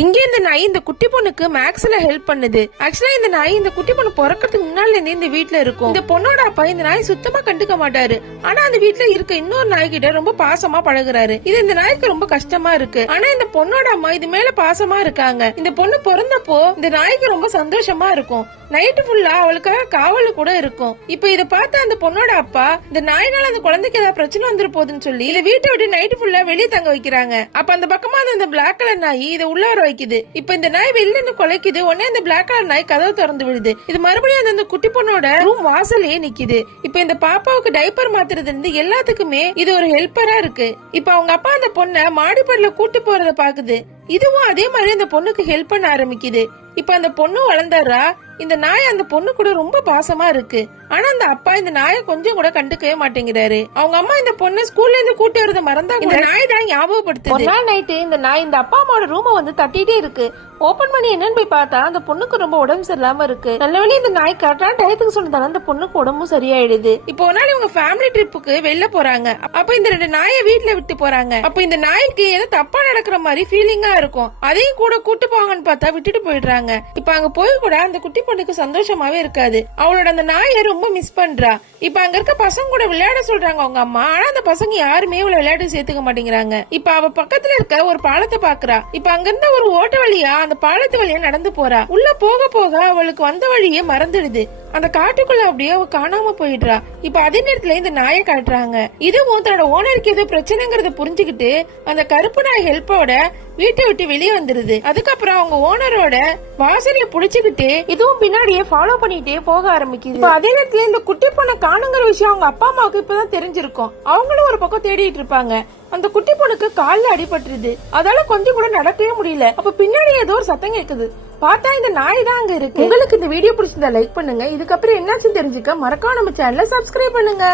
இங்க இந்த நாய் இந்த குட்டி பொண்ணுக்கு மேக்ஸ்ல ஹெல்ப் பண்ணுது. ஆக்சுவலா இந்த நாய் இந்த குட்டி பொண்ணு பிறக்கிறதுக்கு முன்னால இருந்தே இந்த வீட்டுல இருக்கும். இந்த பொண்ணோட அப்பா இந்த நாய் சுத்தமா கண்டுக்க மாட்டாரு. ஆனா அந்த வீட்டுல இருக்க இன்னொரு நாய்கிட்ட ரொம்ப பாசமா பழகுறாரு. இது இந்த நாய்க்கு ரொம்ப கஷ்டமா இருக்கு. ஆனா இந்த பொண்ணோட அம்மா இது மேல பாசமா இருக்காங்க. இந்த பொண்ணு பிறந்தப்போ இந்த நாய்க்கு ரொம்ப சந்தோஷமா இருக்கும். நைட்டு ஃபுல்லா அவளுக்காக காவல் கூட இருக்கும். இப்ப இத பார்த்து அந்த பொண்ணோட அப்பா இந்த நாயினால அந்த குழந்தைக்கு ஏதாவது பிரச்சனை வந்துரு போகுதுன்னு சொல்லி இதை வீட்டை விட்டு நைட்டு ஃபுல்லா வெளியே தங்க வைக்கிறாங்க. அப்ப அந்த பக்கமா அந்த பிளாக் கலர் நாய் இதை உள்ள வர வைக்குது. இப்ப இந்த நாய் வெளியில இருந்து குலைக்குது. உடனே அந்த பிளாக் கலர் நாய் கதவை திறந்து விடுது. இது மறுபடியும் அந்த குட்டி பொண்ணோட ரூம் வாசலே நிக்குது. இப்ப இந்த பாப்பாவுக்கு டைப்பர் மாத்துறது இருந்து எல்லாத்துக்குமே இது ஒரு ஹெல்ப்பரா இருக்கு. இப்ப அவங்க அப்பா அந்த பொண்ணை மாடிப்படில கூட்டு போறத பாக்குது. இதுவும் அதே மாதிரி அந்த பொண்ணுக்கு ஹெல்ப் பண்ண ஆரம்பிக்குது. இப்ப அந்த பொண்ணு வளர்ந்தாரா இந்த நாய் அந்த பொண்ணு கூட ரொம்ப பாசமா இருக்கு. ஆனா அந்த அப்பா இந்த நாயை கொஞ்சம் கூட கண்டுக்கவே மாட்டேங்கிறாரு. அவங்க அம்மா இந்த பொண்ணு ஸ்கூல்ல இருந்து கூட்டி வரத மறந்தாங்க. இந்த நாய் தான் ஞாபகப்படுத்துது. ஒரு நாள் நைட்டு இந்த நாய் இந்த அப்பா அம்மாவோட ரூம வந்து தட்டிட்டே இருக்கு. ஓபன் பண்ணி என்னன்னு போய் பார்த்தா அந்த பொண்ணுக்கு ரொம்ப உடம்பு சரியில்லாம இருக்கு. நல்லவேளை இந்த நாய் கரெக்டான டயத்துக்கு சொன்னதால அந்த பொண்ணுக்கு உடம்பும் சரியாயிடுது. இப்போ ஒரு நாள் இவங்க ஃபேமிலி ட்ரிப்புக்கு வெளில போறாங்க. அப்ப இந்த ரெண்டு நாயை வீட்டுல விட்டு போறாங்க. அப்ப இந்த நாய்க்கு ஏதோ தப்பா நடக்கிற மாதிரி ஃபீலிங்கா இருக்கும். அதையும் கூட கூட்டு போவாங்கன்னு பார்த்தா விட்டுட்டு போயிடுறாங்க. இப்ப அங்க போய் கூட அந்த குட்டி பொண்ணுக்கு சந்தோஷமாவே இருக்காது. அவளோட அந்த நாயை ரொம்ப மிஸ் பண்றா. இப்ப அங்க இருக்க பசங்க கூட விளையாட சொல்றாங்க அவங்க அம்மா. ஆனா அந்த பசங்க யாருமே இவ்வளவு விளையாட்டு சேர்த்துக்க மாட்டேங்கிறாங்க. இப்ப அவ பக்கத்துல இருக்க ஒரு பாலத்தை பாக்குறா. இப்ப அங்க இருந்த ஒரு ஓட்ட வழியா அந்த பாலத்து வழியா நடந்து போறா. உள்ள போக போக அவளுக்கு வந்த வழியே மறந்துடுது. அந்த காட்டுக்குள்ள அப்படியே அவ காணாம போயிடுறா. இப்ப அதே நேரத்துல இந்த நாயை காட்டுறாங்க. இதுவும் தன்னோட ஓனருக்கு ஏதோ பிரச்சனைங்கிறத புரிஞ்சுக்கிட்டு அந்த கருப்பு நாய் ஹெல்ப்போட வீட்டை விட்டு வெளியே வந்துருது. அதுக்கப்புறம் அவங்க ஓனரோட வாசலைய புடிச்சுக்கிட்டு இதுவும் பின்னாடியே ஃபாலோ பண்ணிட்டே போக ஆரம்பிக்குது. அதே நேரத்துல இந்த குட்டி பொண்ணை காணுங்கிற விஷயம் அவங்க அப்பா அம்மாவுக்கு இப்பதான் தெரிஞ்சிருக்கும். அவங்களும் ஒரு பக்கம் தேடிட்டு இருப்பாங்க. அந்த குட்டி பொண்ணுக்கு கால்ல அடிபட்டுருது. அதால கொஞ்சம் கூட நடக்கவே முடியல. அப்ப பின்னாடி ஏதோ ஒரு சத்தம் கேக்குது. பார்த்தா இந்த நாய் தான் அங்க இருக்கு. உங்களுக்கு இந்த வீடியோ பிடிச்சிருந்தா லைக் பண்ணுங்க. இதுக்கப்புறம் என்னாச்சுன்னு தெரிஞ்சுக்க மறக்காம நம்ம சேனலை சப்ஸ்கிரைப் பண்ணுங்க.